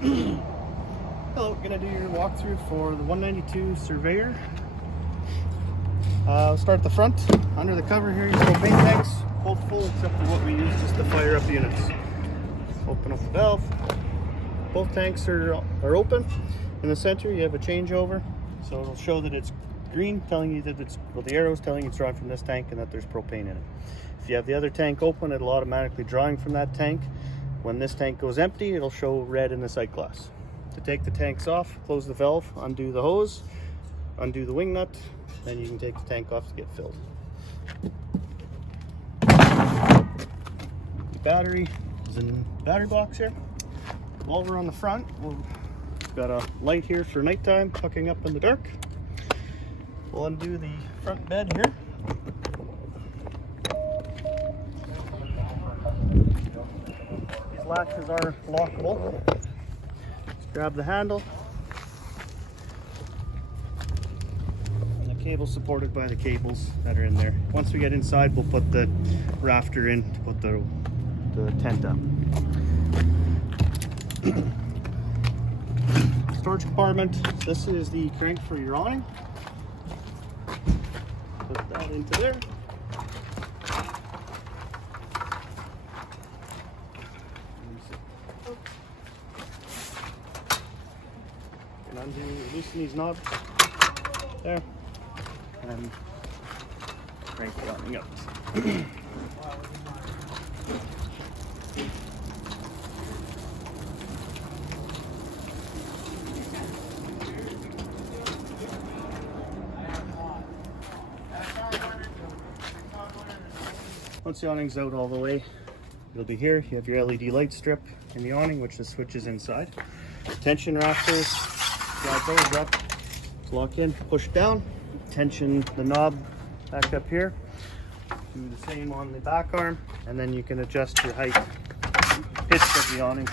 Hello, gonna do your walkthrough for the 192 Surveyor. We'll start at the front. Under the cover here, your propane tanks, both full except for what we use just to fire up units. Open up the valve. Both tanks are open. In the center, you have a changeover, so it'll show that it's green, telling you that it's, well, the arrow's telling you it's drawing from this tank and that there's propane in it. If you have the other tank open, it'll automatically drawing from that tank. When this tank goes empty, it'll show red in the sight glass. To take the tanks off, close the valve, undo the hose, undo the wing nut, then you can take the tank off to get filled. The battery is in the battery box here. While we're on the front, we've got a light here for nighttime, tucking up in the dark. We'll undo the front bed here. These latches are lockable. Just grab the handle. And the cable's supported by the cables that are in there. Once we get inside, we'll put the rafter in to put the tent up. Storage compartment. This is the crank for your awning. Put that into there. And undo, loosen these knobs there, and crank the awning up. Once the awning's out all the way, you'll be here. You have your LED light strip in the awning, which the switch is inside. Tension rafters, slide those up, lock in, push down, tension the knob back up here. Do the same on the back arm, and then you can adjust your height, pitch of the awning.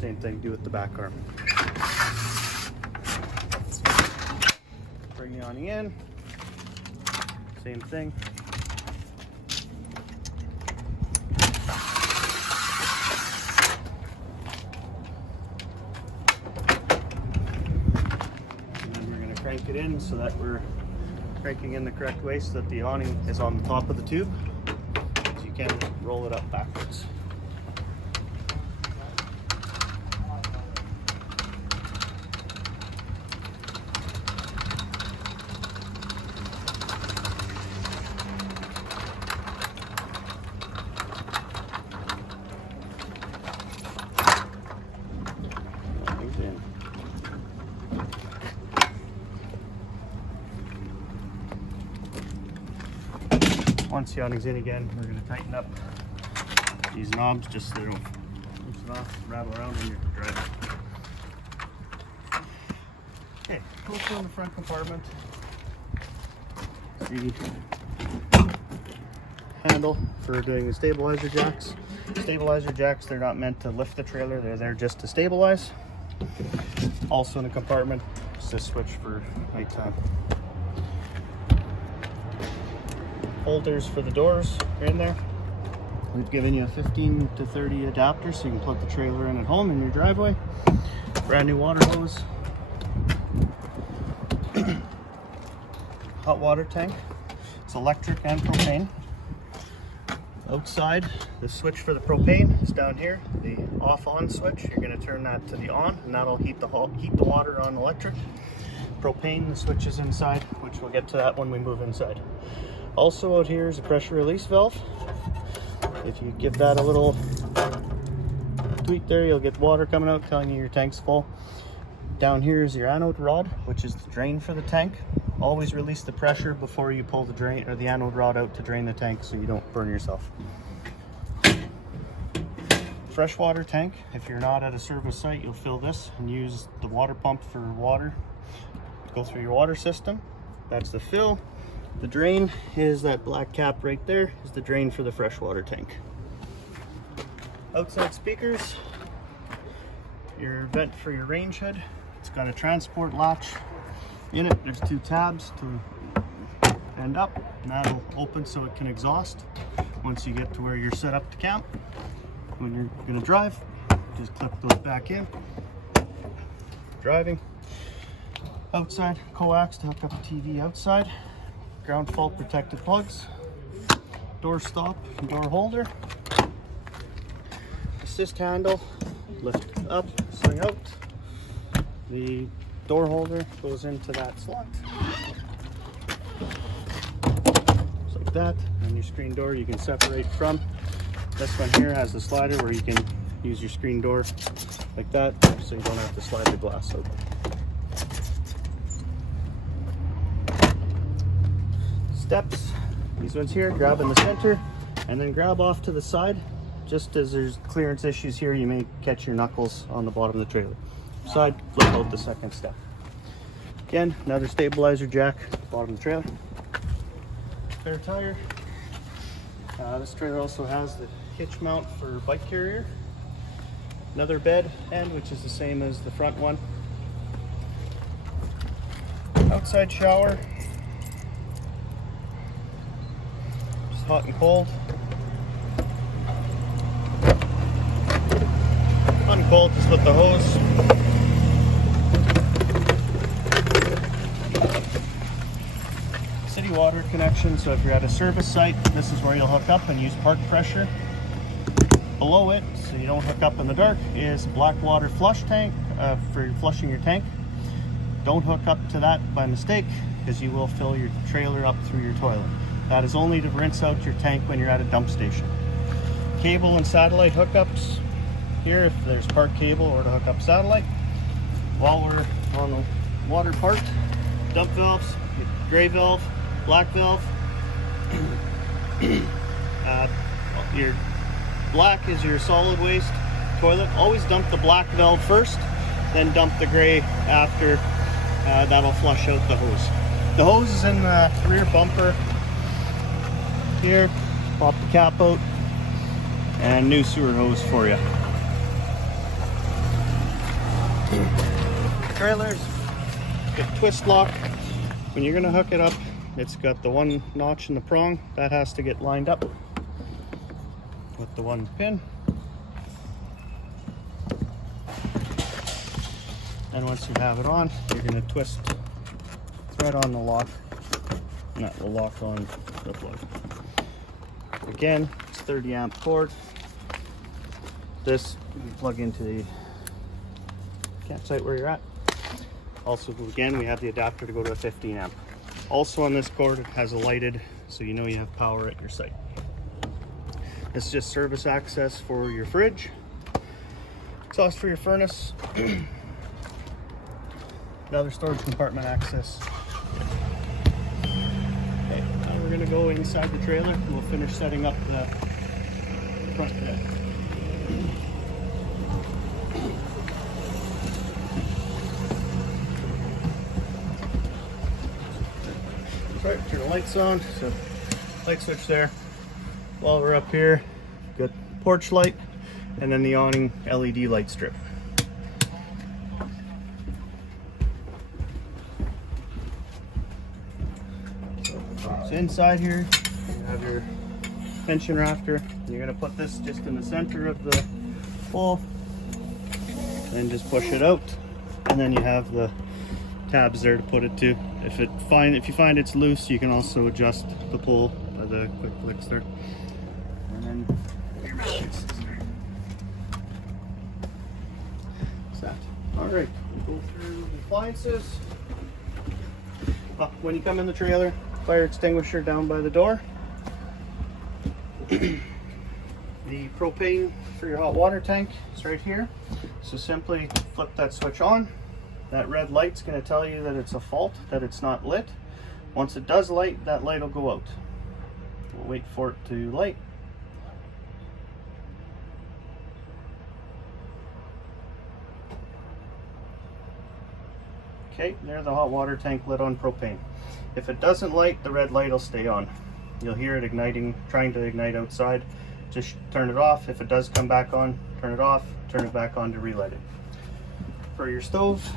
Same thing, do with the back arm. Bring the awning in, same thing. Crank it in so that we're cranking in the correct way so that the awning is on the top of the tube, so you can roll it up backwards. Once the awning's in again, we're going to tighten up these knobs just so they don't loosen off, rattle around in your driveway. Okay, closer in the front compartment. The handle for doing the stabilizer jacks. Stabilizer jacks, they're not meant to lift the trailer, they're there just to stabilize. Also in the compartment, it's this switch for nighttime. Holders for the doors are in there. We've given you a 15 to 30 adapter so you can plug the trailer in at home in your driveway. Brand new water hose. Hot water tank. It's electric and propane. Outside, the switch for the propane is down here. The off-on switch, you're going to turn that to the on, and that'll heat the water on electric. Propane, the switch is inside, which we'll get to that when we move inside. Also out here is a pressure release valve. If you give that a little tweak there, you'll get water coming out telling you your tank's full. Down here is your anode rod, which is the drain for the tank. Always release the pressure before you pull the drain or the anode rod out to drain the tank so you don't burn yourself. Freshwater tank. If you're not at a service site, you'll fill this and use the water pump for water. Go through your water system. That's the fill. The drain is that black cap right there, is the drain for the freshwater tank. Outside speakers, your vent for your range hood. It's got a transport latch in it. There's two tabs to end up, and that'll open so it can exhaust once you get to where you're set up to camp when you're going to drive. Just clip those back in. Driving. Outside coax to hook up a TV outside. Ground fault protected plugs. Door stop and door holder. Assist handle, lift up, swing out. The door holder goes into that slot. Just like that. And your screen door you can separate from. This one here has the slider where you can use your screen door like that, so you don't have to slide the glass open. Steps, these ones here, grab in the center and then grab off to the side. Just as there's clearance issues here, you may catch your knuckles on the bottom of the trailer. Side, flip out the second step. Again, another stabilizer jack at the bottom of the trailer. Spare tire. This trailer also has the hitch mount for bike carrier. Another bed end, which is the same as the front one. Outside shower. Just hot and cold. Hot and cold, just with the hose. City water connection, so if you're at a service site, this is where you'll hook up and use park pressure. Below it, so you don't hook up in the dark, is black water flush tank for flushing your tank. Don't hook up to that by mistake, because you will fill your trailer up through your toilet. That is only to rinse out your tank when you're at a dump station. Cable and satellite hookups here, if there's park cable or to hook up satellite. While we're on the water part, dump valves, gray valve, black valve. Your black is your solid waste toilet. Always dump the black valve first, then dump the gray after. That'll flush out the hose. The hose is in the rear bumper here. Pop the cap out and new sewer hose for you. Trailers, got twist lock. When you're gonna hook it up, it's got the one notch in the prong that has to get lined up with the one pin. And once you have it on, you're gonna twist thread on the lock, and that will lock on the plug. Again, it's 30 amp cord. This you can plug into the campsite where you're at. Also, again, we have the adapter to go to a 15 amp. Also on this cord, it has a lighted, so you know you have power at your site. It's just service access for your fridge, exhaust for your furnace, another storage compartment access. Okay, now we're gonna go inside the trailer and we'll finish setting up the front bed. Right, turn the lights on, so light switch there. While we're up here, got porch light and then the awning LED light strip. So inside here, you have your tension rafter. You're gonna put this just in the center of the pole and just push it out. And then you have the tabs there to put it to. If you find it's loose, you can also adjust the pull by the quick clicks there. And then your magnets. That's that. All right, we'll go through the appliances. When you come in the trailer, fire extinguisher down by the door. The propane for your hot water tank is right here. So simply flip that switch on. That red light's going to tell you that it's a fault, that it's not lit. Once it does light, that light will go out. We'll wait for it to light. Okay, there's the hot water tank lit on propane. If it doesn't light, the red light will stay on. You'll hear it igniting, trying to ignite outside. Just turn it off. If it does come back on, turn it off, turn it back on to relight it. For your stove,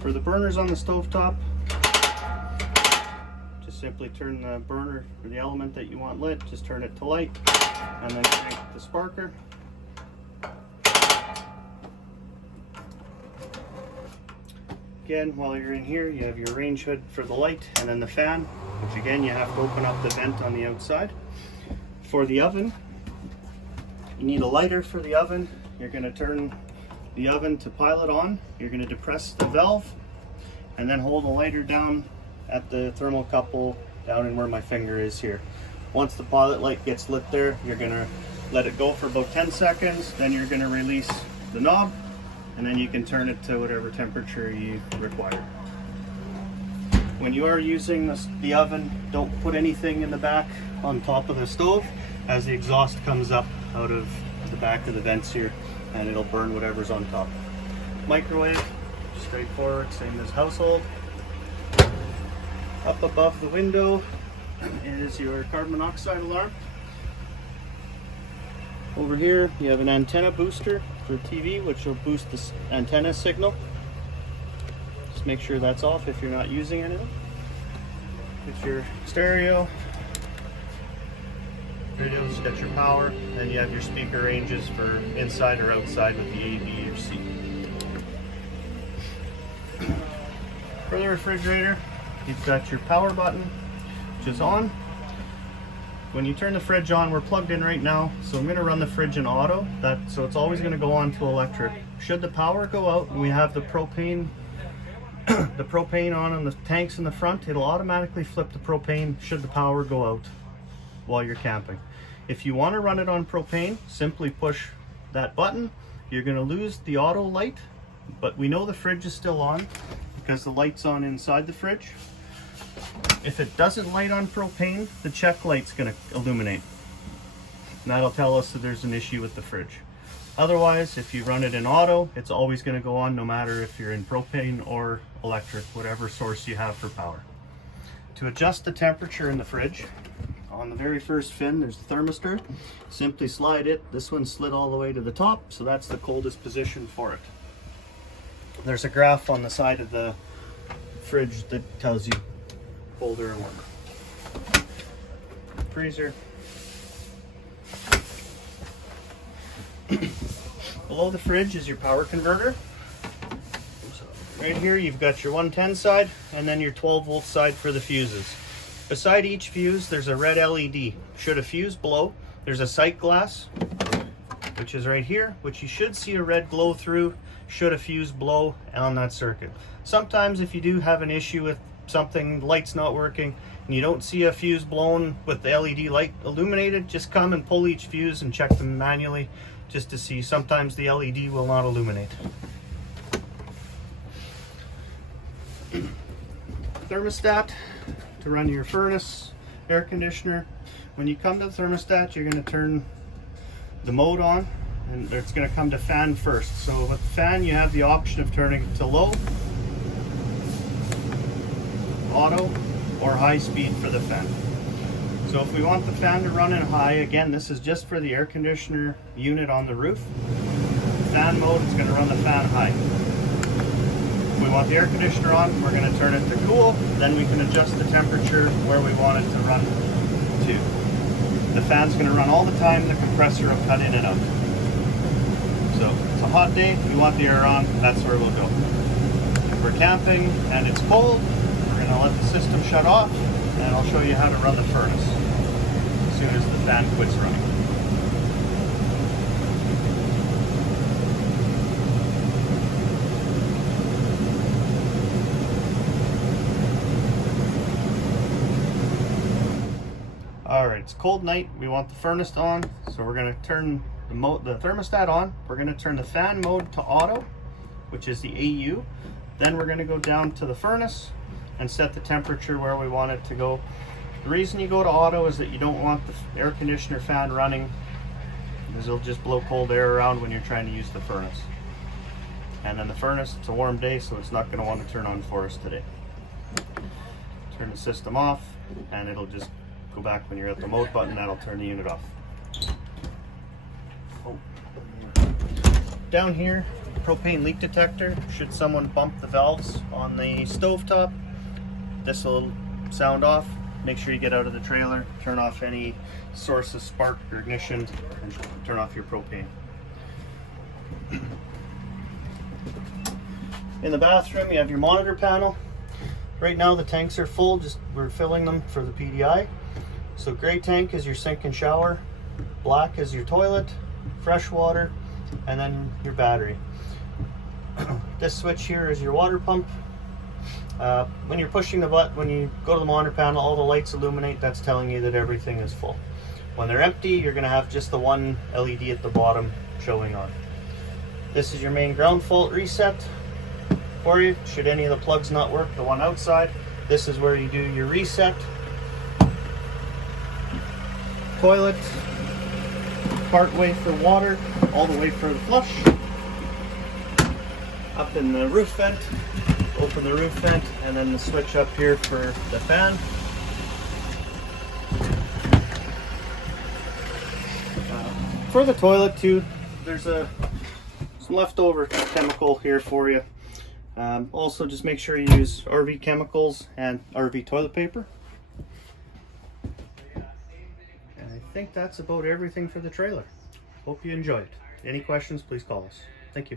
for the burners on the stovetop, just simply turn the burner or the element that you want lit, just turn it to light, and then crank the sparker. Again, while you're in here, you have your range hood for the light, and then the fan, which again you have to open up the vent on the outside. For the oven, you need a lighter for the oven. You're going to turn the oven to pilot on. You're going to depress the valve and then hold the lighter down at the thermocouple down in where my finger is here. Once the pilot light gets lit there, you're going to let it go for about 10 seconds. Then you're going to release the knob, and then you can turn it to whatever temperature you require. When you are using the oven, don't put anything in the back on top of the stove, as the exhaust comes up out of the back of the vents here and it'll burn whatever's on top. Microwave, straightforward, same as household. Up above the window is your carbon monoxide alarm. Over here you have an antenna booster for TV, which will boost the antenna signal. Just make sure that's off if you're not using anything. It's your stereo, radios, got your power, and you have your speaker ranges for inside or outside with the A, B, or C. For the refrigerator, you've got your power button, which is on. When you turn the fridge on, we're plugged in right now, so I'm going to run the fridge in auto, so it's always going to go on to electric. Should the power go out and we have the propane on the tanks in the front, it'll automatically flip the propane should the power go out while you're camping. If you want to run it on propane, simply push that button. You're going to lose the auto light, but we know the fridge is still on because the light's on inside the fridge. If it doesn't light on propane, the check light's going to illuminate, and that'll tell us that there's an issue with the fridge. Otherwise, if you run it in auto, it's always going to go on no matter if you're in propane or electric, whatever source you have for power. To adjust the temperature in the fridge, on the very first fin there's the thermistor. Simply slide it. This one slid all the way to the top, so that's the coldest position for it. There's a graph on the side of the fridge that tells you colder and warmer. Freezer. Below the fridge is your power converter. So right here you've got your 110 side and then your 12 volt side for the fuses. Beside each fuse there's a red LED. Should a fuse blow, there's a sight glass, which is right here, which you should see a red glow through should a fuse blow on that circuit. Sometimes if you do have an issue with something, light's not working, and you don't see a fuse blown with the LED light illuminated, just come and pull each fuse and check them manually just to see. Sometimes the LED will not illuminate. Thermostat to run your furnace, air conditioner. When you come to the thermostat, you're going to turn the mode on, and it's going to come to fan first. So with the fan, you have the option of turning it to low, auto, or high speed for the fan. So if we want the fan to run in high, again, this is just for the air conditioner unit on the roof. Fan mode is going to run the fan high. If we want the air conditioner on, we're going to turn it to cool. Then we can adjust the temperature where we want it to run to. The fan's going to run all the time, the compressor will cut in and out. So it's a hot day, we want the air on, that's where we'll go. If we're camping and it's cold, we're going to let the system shut off, and I'll show you how to run the furnace as soon as the fan quits running. Alright, it's a cold night, we want the furnace on, so we're going to turn the thermostat on. We're going to turn the fan mode to auto, which is the AU. Then we're going to go down to the furnace and set the temperature where we want it to go. The reason you go to auto is that you don't want the air conditioner fan running, because it'll just blow cold air around when you're trying to use the furnace. And then the furnace, it's a warm day, so it's not going to want to turn on for us today. Turn the system off, and it'll just go back when you're at the mode button. That'll turn the unit off. Down here, propane leak detector. Should someone bump the valves on the stovetop, this will sound off. make sure you get out of the trailer, turn off any source of spark or ignition, and turn off your propane. In the bathroom, you have your monitor panel. Right now the tanks are full, we're filling them for the PDI. So gray tank is your sink and shower, black is your toilet, fresh water, and then your battery. This switch here is your water pump. When you're pushing the button, when you go to the monitor panel, all the lights illuminate. That's telling you that everything is full. When they're empty, you're going to have just the one LED at the bottom showing on. This is your main ground fault reset for you. Should any of the plugs not work, the one outside, this is where you do your reset. Toilet, part way for water, all the way for the flush. Up in the roof vent, open the roof vent, and then the switch up here for the fan. For the toilet too, there's some leftover chemical here for you. Also, just make sure you use RV chemicals and RV toilet paper. And I think that's about everything for the trailer. Hope you enjoyed. Any questions, please call us. Thank you.